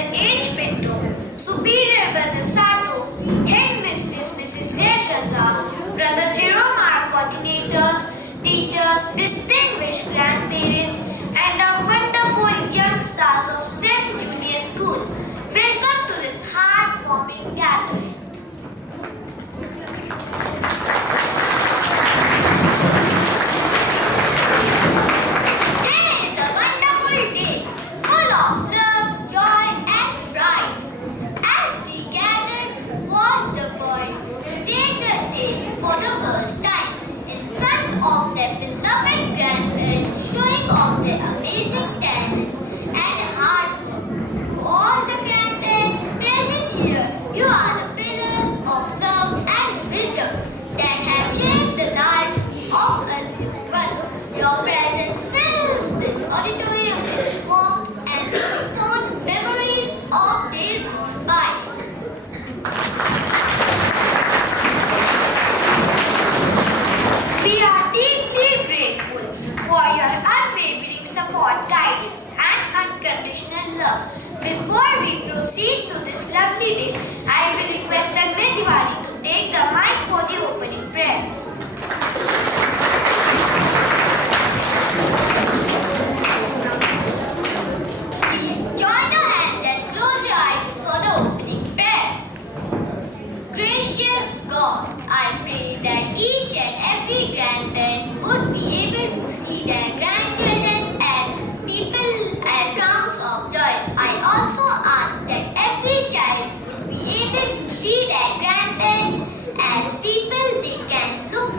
Brother H. Pinto, Superior Brother Sato, Headmistress Mrs. Z. Raza, Brother Jerome, our coordinators, teachers, distinguished grandparents, and our wonderful young stars of St. Junior School. Welcome to this heartwarming gathering. Today is a wonderful day, full of love, joy, and pride. As we gather, watch the boy take the stage for the first time in front of their beloved grandparents, showing off their amazing talents and hard work. To all the grandparents present here, you are the pillars of love and wisdom that have shaped the lives of us youth. Your presence fills this auditorium with warmth and fond memories of days gone by. We are deeply grateful for your unwavering support, guidance, and unconditional love. Before we proceed to this lovely day, I will request Tanmay Tiwari to take the mic for the opening prayer. Please join your hands and close your eyes for the opening prayer. Gracious God, I pray that each and every grandparent would be able to see their grandchildren as people as grounds of joy. I also ask that every child would be able to see their grandparents as people they can look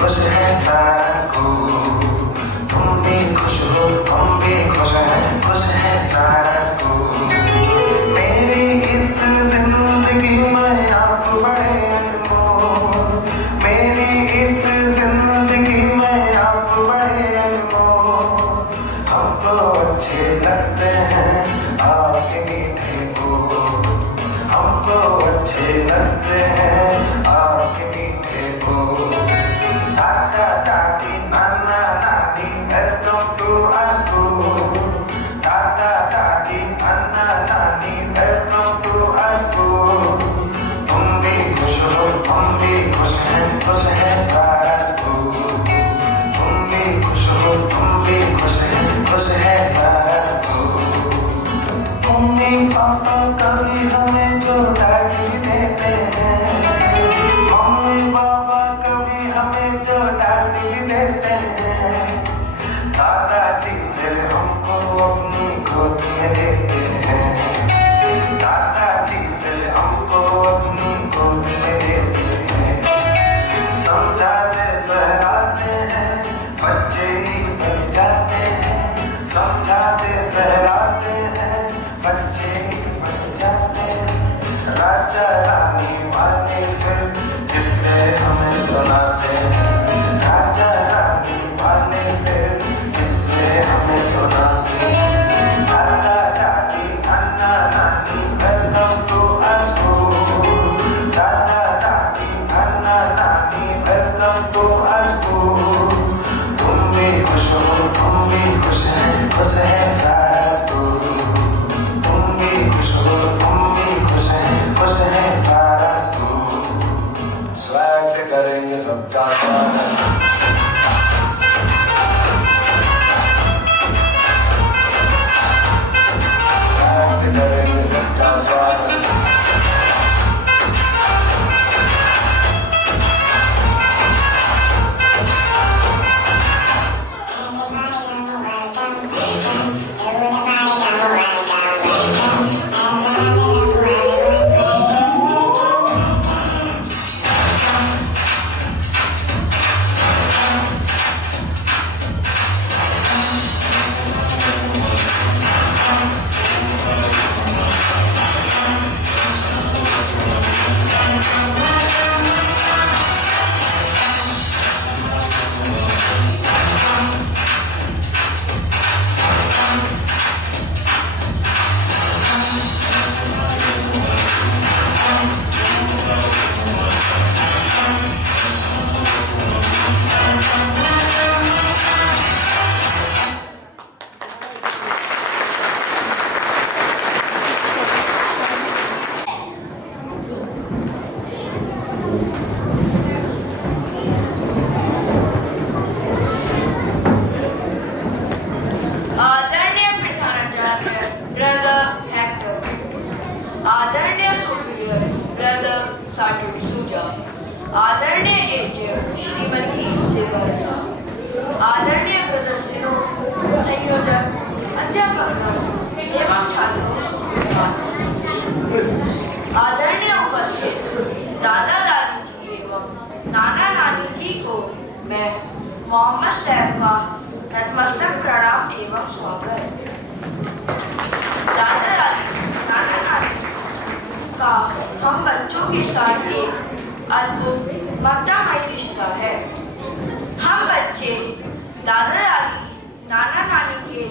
खुश है सारा school, तुम भी खुश हो, हम भी खुश है सारा स्कूल। मेरी इस जिंदगी में आप बड़े अनमोल, मेरी इस जिंदगी में आप बड़े अनमोल। हमको अच्छे लगते हैं आपके मीठे बोल, हमको अच्छे लगते हैं आपके मीठे बोल। दादा दादी नाना नानी वेलकम टू आवर स्कूल, दादा दादी नाना नानी वेलकम टू आवर स्कूल। तुम भी खुश हो, हम भी खुश है सारा स्कूल। तुम भी खुश हो, हम भी खुश है सारा स्कूल। मम्मी पापा कभी हमें जो डांट भी देते हैं, मम्मी पापा कभी हमें जो डांट भी देते हैं, दादाजी फिर हमको अपनी गोद में लेते हैं, दादाजी फिर हमको अपनी गोद में लेते हैं। समझाते सहलाते हैं, बच्चे ही बन जाते हैं, समझाते सहलाते हैं, बच्चे बन जाते हैं। राजा रानी वाले फिर किस्से हमें सुनाते हैं, राजा रानी वाले फिर किस्से हमें सुनाते हैं। दादा दादी नाना नानी वेलकम टू आवर स्कूल, दादा दादी नाना नानी वेलकम टू आवर स्कूल। तुम भी खुश हो, तुम भी खुश है सारा स्कूल। तुम भी खुश हो, तुम भी खुश है सारा स्कूल। स्वैग से करेंगे सबका स्वागत, स्वैग से करेंगे सबका स्वागत। आदरणीय एचएम श्रीमती सिबरसा, आदरणीय प्रदर्शनों संयोजक, अध्यापक एवं छात्रों, आदरणीय उपस्थित दादा दादी जी एवं नाना नानी जी को मैं मोहम्मद सैफ का नतमस्तक प्रणाम एवं स्वागत। दादा दादी नाना नानी का हम बच्चों के साथ एक अद्भुत ममतामयी रिश्ता है। हम बच्चे दादा दादी नाना नानी के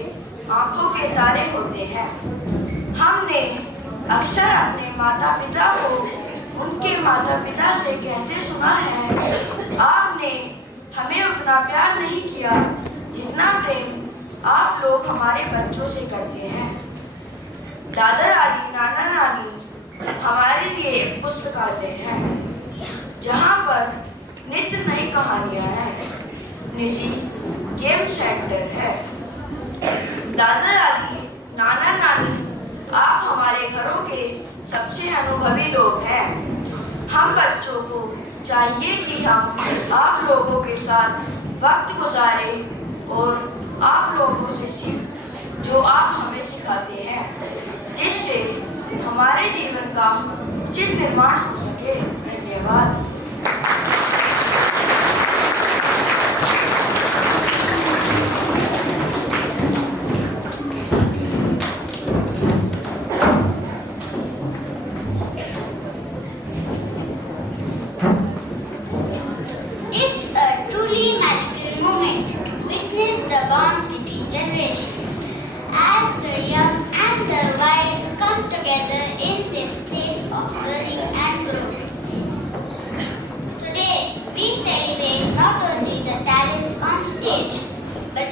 आंखों के तारे होते हैं। हमने अक्सर अपने माता पिता को उनके माता पिता से कहते सुना है, आपने हमें उतना प्यार नहीं किया जितना प्रेम आप लोग हमारे बच्चों से करते हैं। दादा दादी नाना नानी हमारे लिए एक पुस्तकालय है जहाँ पर नित्य नई कहानियाँ हैं, निजी गेम सेंटर है। दादा दादी नाना नानी आप हमारे घरों के सबसे अनुभवी लोग हैं। हम बच्चों को चाहिए कि हम आप लोगों के साथ वक्त गुजारें और आप लोगों से सीख जो आप हमें सिखाते हैं, जिससे हमारे जीवन का उचित निर्माण हो सके। धन्यवाद।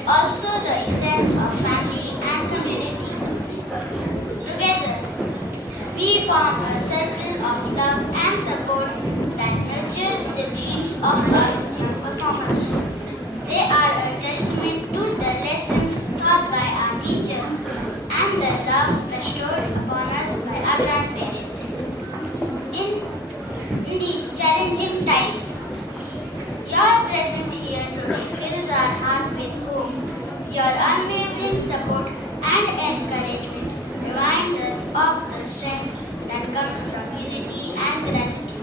also the essence of family and community. Together, we form a circle of love and support that nurtures the dreams of us young performers. They are a testament to the lessons taught by our teachers and the love bestowed upon us by our grandparents. In these challenging times, your presence here today fills our heart with hope. Your unwavering support and encouragement reminds us of the strength that comes from unity and gratitude.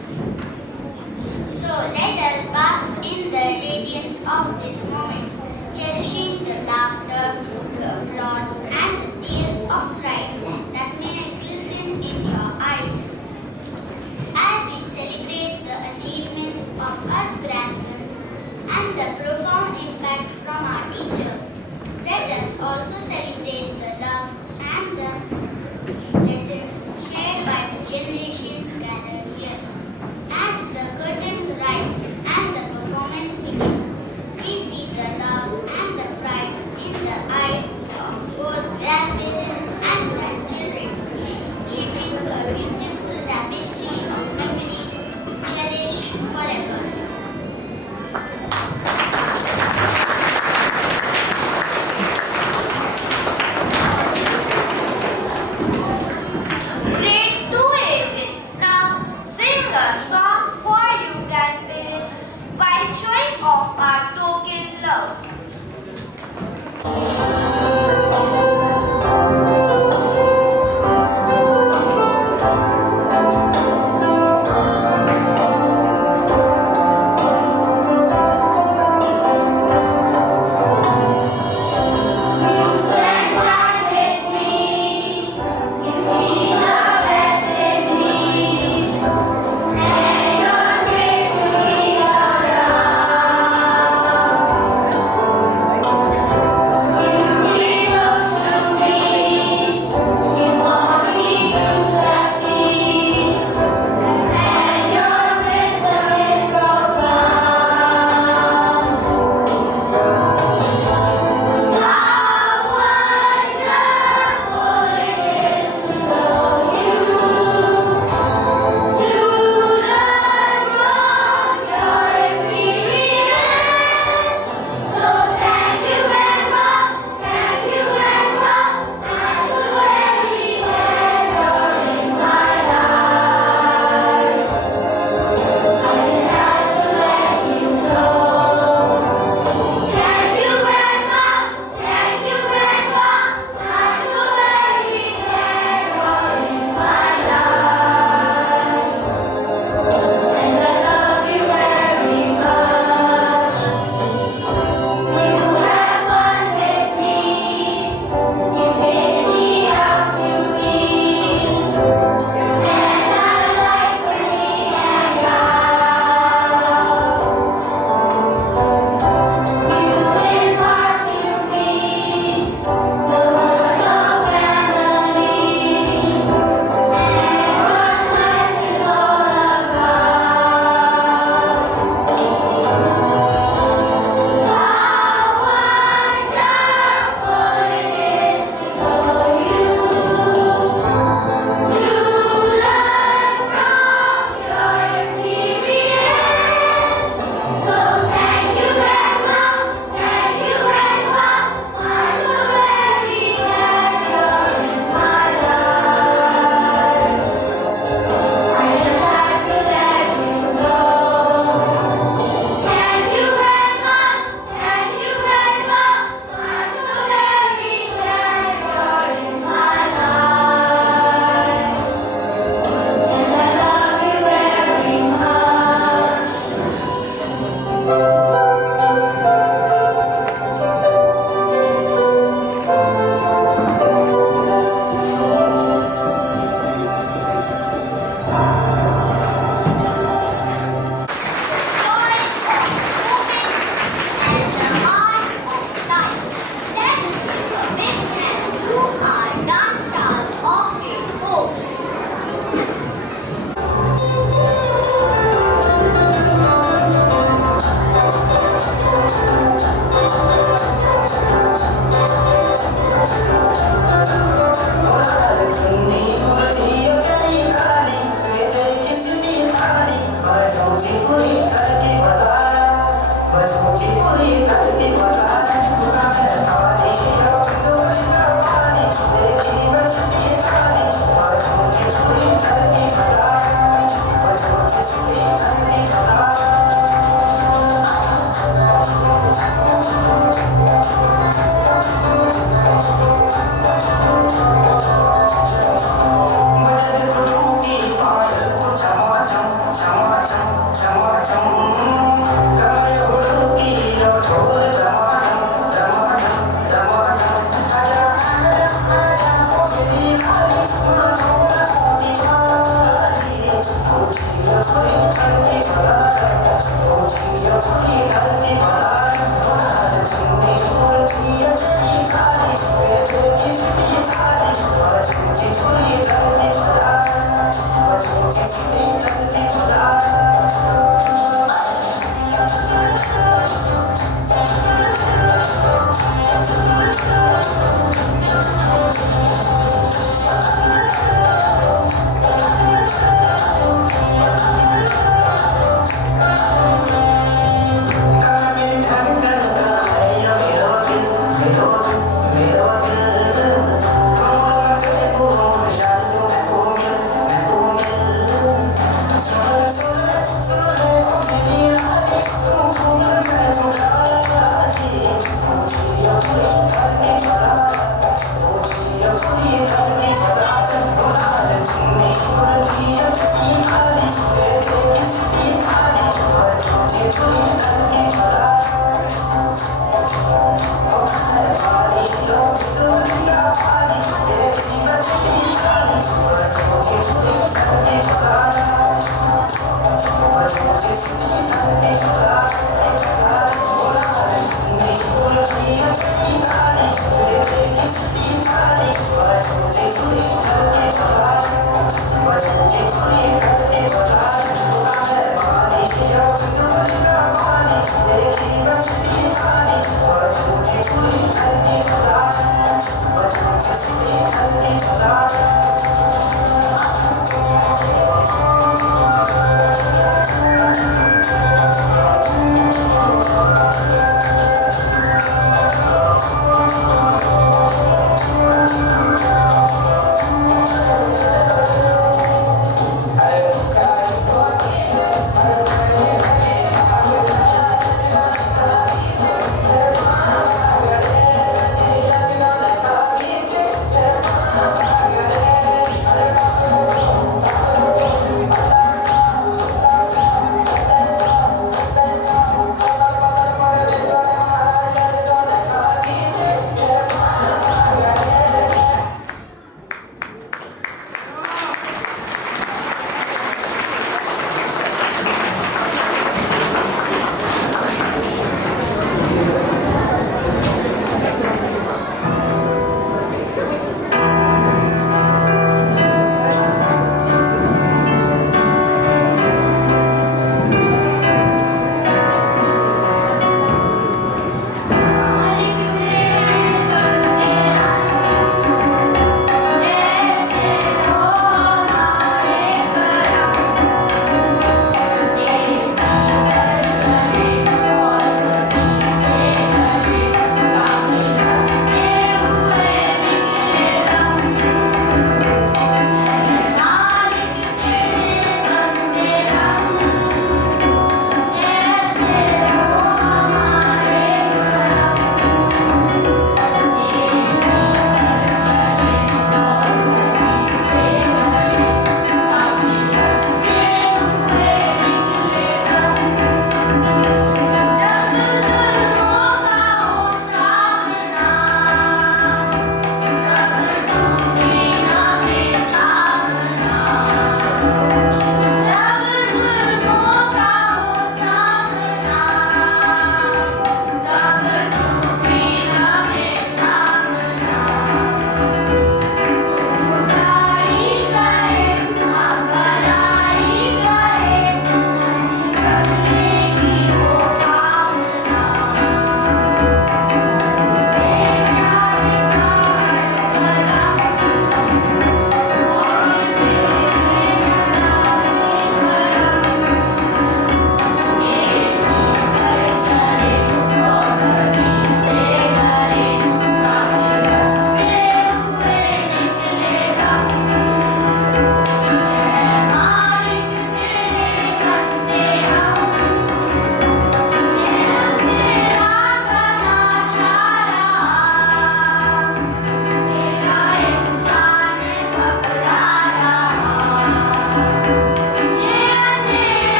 So let us bask in the radiance of this moment, cherishing the laughter, the applause, and the tears of pride that may glisten in your eyes. As we celebrate the achievements of us grandsons and the profound impact from our teachers, let us also celebrate the love and the lessons shared by the generations gathered here. As the curtains rise and the performance begins, we see the love and the pride in the eyes of both grandparents and grandchildren, creating a beautiful tapestry of memories cherished forever.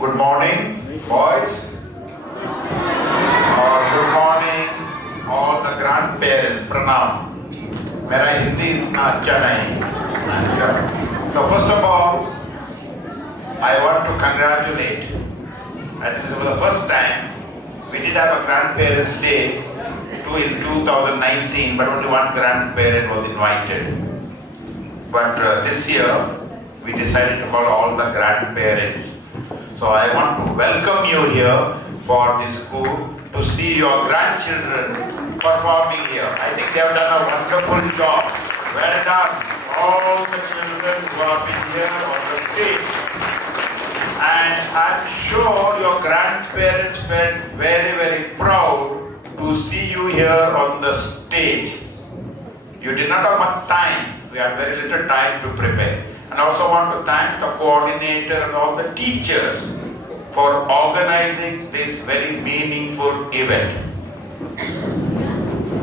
Good morning, boys. और good morning, all the grandparents. प्रणाम. मेरा हिंदी इतना अच्छा नहीं. So first of all, I want to congratulate. I think this was the first time we did have a grandparents' day in 2019, but only one grandparent was invited. But this year, we decided to call all the grandparents. So I want to welcome you here for this school to see your grandchildren performing here. I think they have done a wonderful job. Well done, all the children who have been here on the stage. And I'm sure your grandparents felt very, very proud to see you here on the stage. You did not have much time. We had very little time to prepare. And I also want to thank the coordinator and all the teachers for organizing this very meaningful event.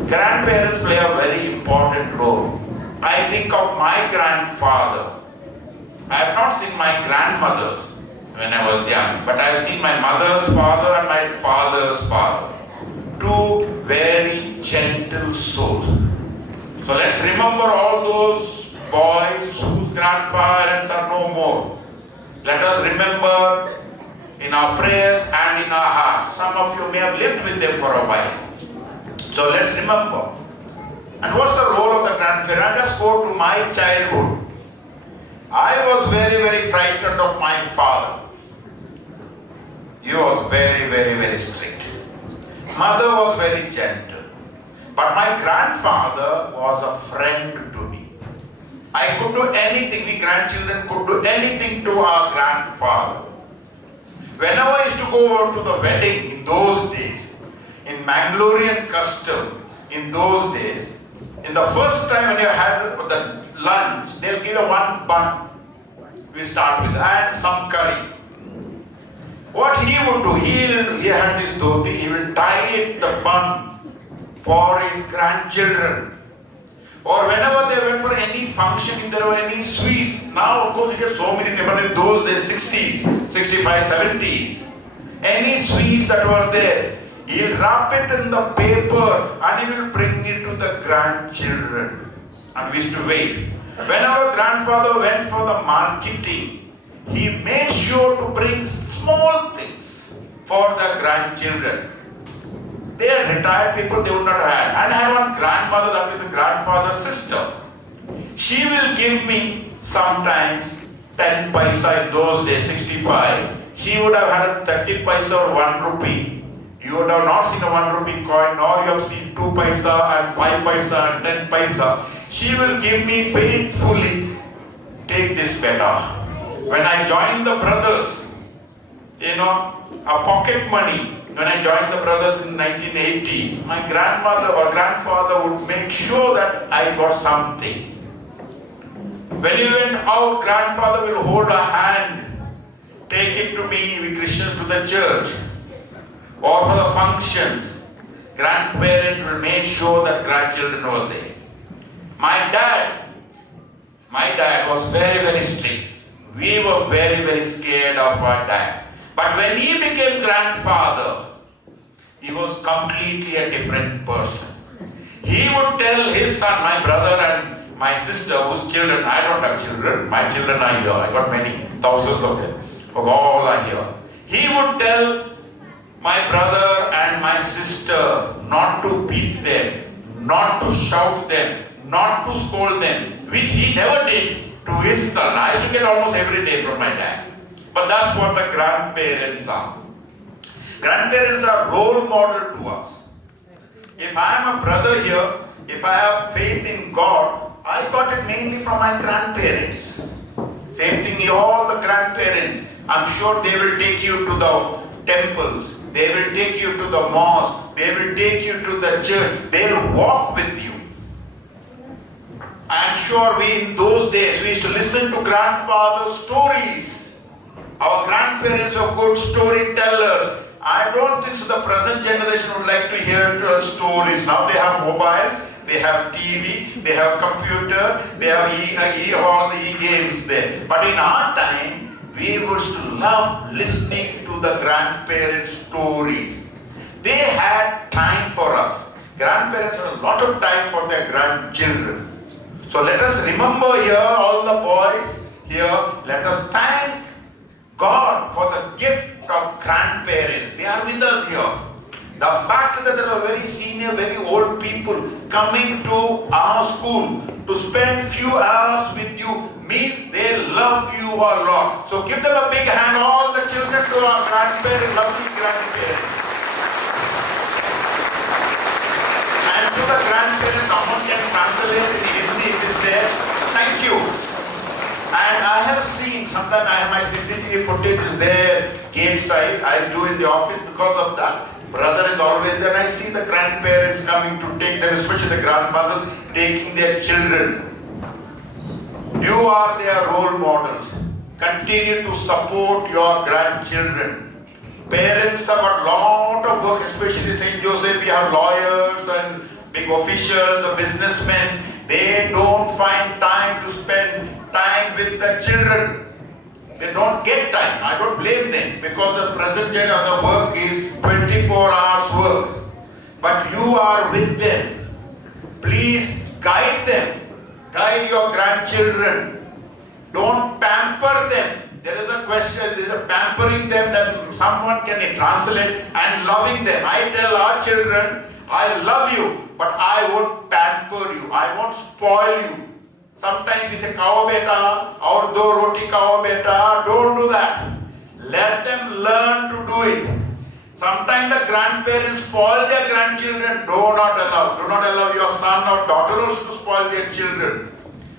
Grandparents play a very important role. I think of my grandfather. I have not seen my grandmothers when I was young, but I have seen my mother's father and my father's father. Two very gentle souls. So let's remember all those boys whose grandparents are no more. Let us remember in our prayers and in our hearts. Some of you may have lived with them for a while. So let's remember. And what's the role of the grandparent? Just go to my childhood. I was very, very frightened of my father. He was very, very, very strict. Mother was very gentle. But my grandfather was a friend to me. I could do anything, we grandchildren could do anything to our grandfather. Whenever I used to go over to the wedding in those days, in Mangalorean custom in those days, in the first time when you had the lunch, they'll give you one bun. We start with and some curry. What he would do, he had this dhoti, he will tie the bun for his grandchildren. Or whenever they went for any function, if there were any sweets, now of course you get so many things, but in those days, 60s, 65, 70s, any sweets that were there, he'll wrap it in the paper and he will bring it to the grandchildren. And we used to wait. Whenever grandfather went for the marketing, he made sure to bring small things for the grandchildren. They are retired people, they would not have. And I had one grandmother, that was a grandfather's sister. She will give me sometimes 10 paisa in those days, 65. She would have had a 30 paisa or 1 rupee. You would have not seen a 1 rupee coin, nor you have seen 2 paisa and 5 paisa and 10 paisa. She will give me faithfully, take this better. When I joined the brothers, a pocket money, when I joined the brothers in 1980, my grandmother or grandfather would make sure that I got something. When you went out, grandfather will hold a hand, take it to me, we Christians to the church, or for the functions. Grandparent will make sure that grandchildren were there. My dad was very, very strict. We were very, very scared of our dad. But when he became grandfather, he was completely a different person. He would tell his son, my brother and my sister, whose children, I don't have children, my children are here, I got many, thousands of them, all are here. He would tell my brother and my sister not to beat them, not to shout them, not to scold them, which he never did to his son. I used to get almost every day from my dad. But that's what the grandparents are. Grandparents are role model to us. If I am a brother here, if I have faith in God, I got it mainly from my grandparents. Same thing, all the grandparents. I'm sure they will take you to the temples. They will take you to the mosque. They will take you to the church. They will walk with you. I'm sure in those days, we used to listen to grandfather's stories. Our grandparents were good storytellers. I don't think so the present generation would like to hear stories. Now they have mobiles, they have TV, they have computer, they have all the e-games there. But in our time, we used to love listening to the grandparents' stories. They had time for us. Grandparents had a lot of time for their grandchildren. So let us remember here, all the boys here, let us thank God for the gift of grandparents. They are with us here. The fact that there are very senior, very old people coming to our school to spend few hours with you means they love you a lot. So give them a big hand, all the children, to our grandparents, lovely grandparents. And to the grandparents, someone can translate in Hindi if it's there. Thank you. And I have seen, sometimes I have my CCTV footage is there, gate side. I do in the office because of that. Brother is always there. I see the grandparents coming to take them, especially the grandmothers, taking their children. You are their role models. Continue to support your grandchildren. Parents have got lot of work, especially St. Joseph. We have lawyers and big officials, businessmen. They don't find time to spend time with the children. They don't get time. I don't blame them because the present day of the work is 24 hours work. But you are with them. Please guide them. Guide your grandchildren. Don't pamper them. There is a question, there is a pampering them that someone can translate, and loving them. I tell our children, I love you, but I won't pamper you. I won't spoil you. Sometimes we say, "Kao beta," or "Do roti kao beta." Don't do that. Let them learn to do it. Sometimes the grandparents spoil their grandchildren. Do not allow. Do not allow your son or daughter also to spoil their children.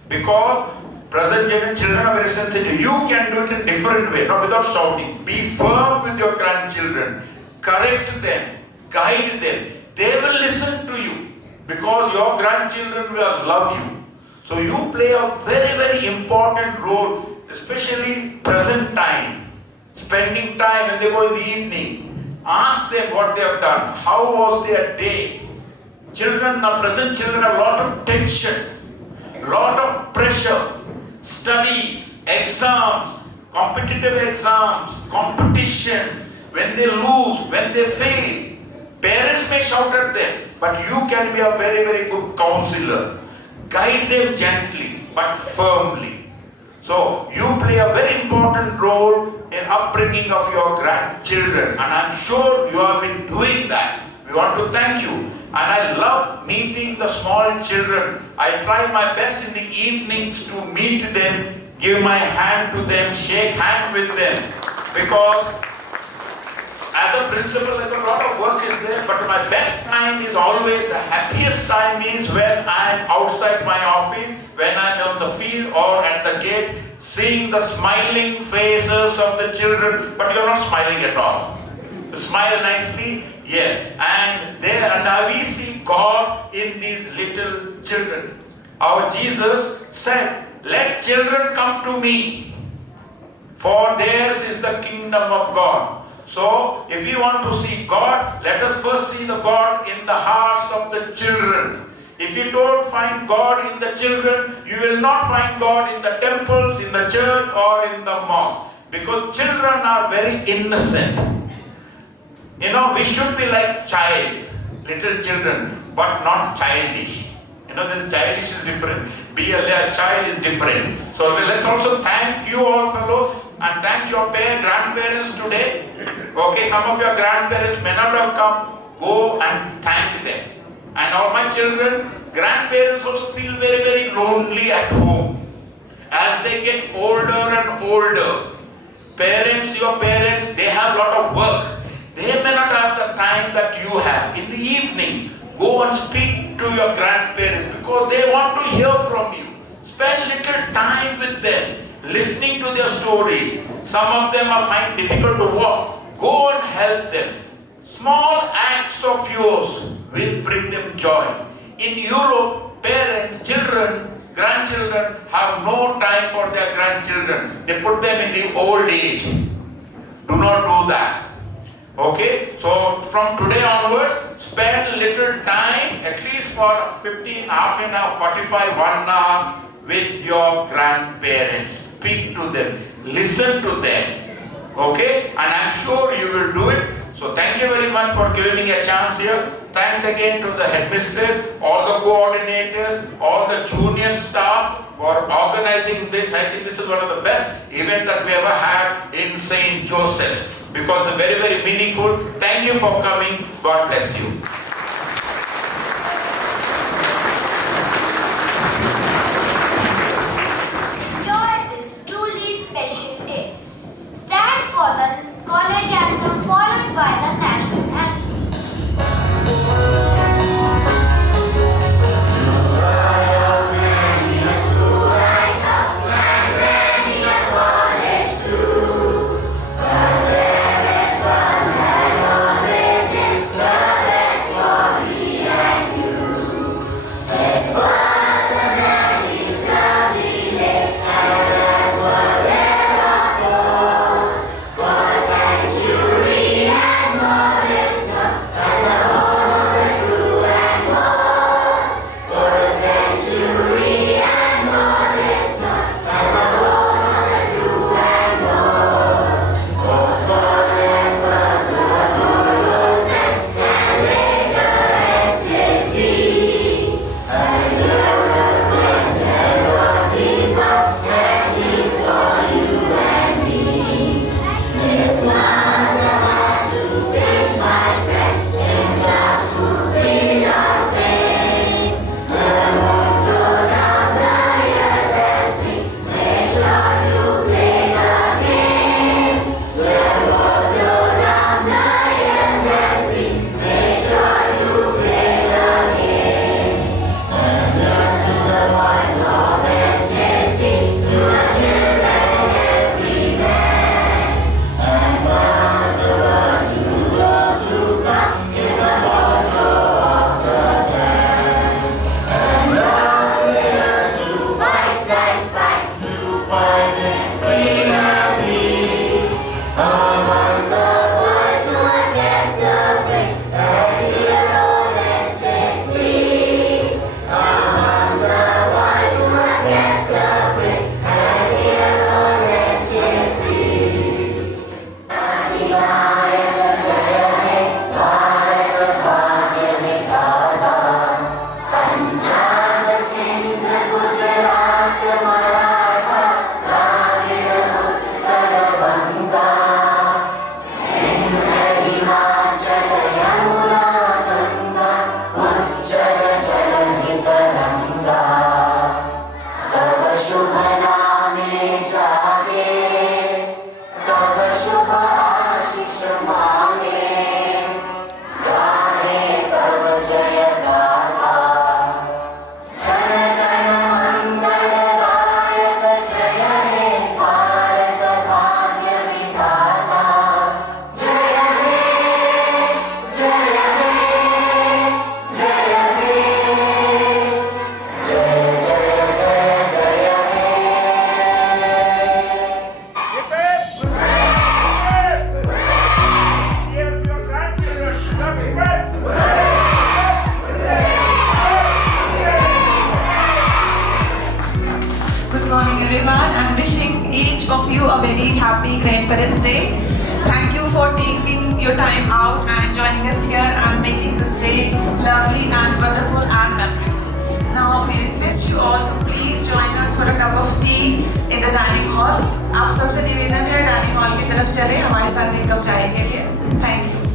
Because present generation children are very sensitive. You can do it in different way, not without shouting. Be firm with your grandchildren. Correct them. Guide them. They will listen to you. Because your grandchildren will love you. So you play a very, very important role, especially present time. Spending time when they go in the evening. Ask them what they have done. How was their day? Children, present children have a lot of tension, lot of pressure, studies, exams, competitive exams, competition. When they lose, when they fail, parents may shout at them, but you can be a very, very good counselor. Guide them gently but firmly. So you play a very important role in upbringing of your grandchildren, and I'm sure you have been doing that. We want to thank you. And I love meeting the small children. I try my best in the evenings to meet them, give my hand to them, shake hand with them. Because as a principal, a lot of work is there, but my best time is always, the happiest time is when I am outside my office, when I am on the field or at the gate, seeing the smiling faces of the children, but you are not smiling at all. You smile nicely, yes, and there, and now we see God in these little children. Our Jesus said, "Let children come to me, for theirs is the kingdom of God." So, if we want to see God, let us first see the God in the hearts of the children. If you don't find God in the children, you will not find God in the temples, in the church, or in the mosque. Because children are very innocent. You know, we should be like little children, but not childish. You know, this childish is different. Be a child is different. So let's also thank you all fellows, and thank your grandparents today. Okay, some of your grandparents may not have come. Go and thank them. And all my children, grandparents also feel very, very lonely at home. As they get older and older, your parents, they have a lot of work. They may not have the time that you have. In the evening, go and speak to your grandparents because they want to hear from you. Spend little time with them, listening to their stories. Some of them are find difficult to walk. Go and help them. Small acts of yours will bring them joy. In Europe, parents, children, grandchildren have no time for their grandchildren. They put them in the old age. Do not do that. Okay? So from today onwards, spend little time, at least for 15, half an hour, 45, 1 hour with your grandparents. Speak to them. listen to them. Okay? And I'm sure you will do it. So thank you very much for giving me a chance here. Thanks again to the headmistress, all the coordinators, all the junior staff for organizing this. I think this is one of the best events that we ever had in St. Joseph's, because it's very, very meaningful. Thank you for coming. God bless you. Enjoy this truly special day. Stand for the college anthem followed by the national anthem. of you a very happy Grandparents' Day. Thank you for taking your time out and joining us here and making this day lovely and wonderful and memorable. Now we request you all to please join us for a cup of tea in the dining hall. आप सबसे निवेदन है dining hall की तरफ चले हमारे साथ एक कप चाय के लिए. Thank you.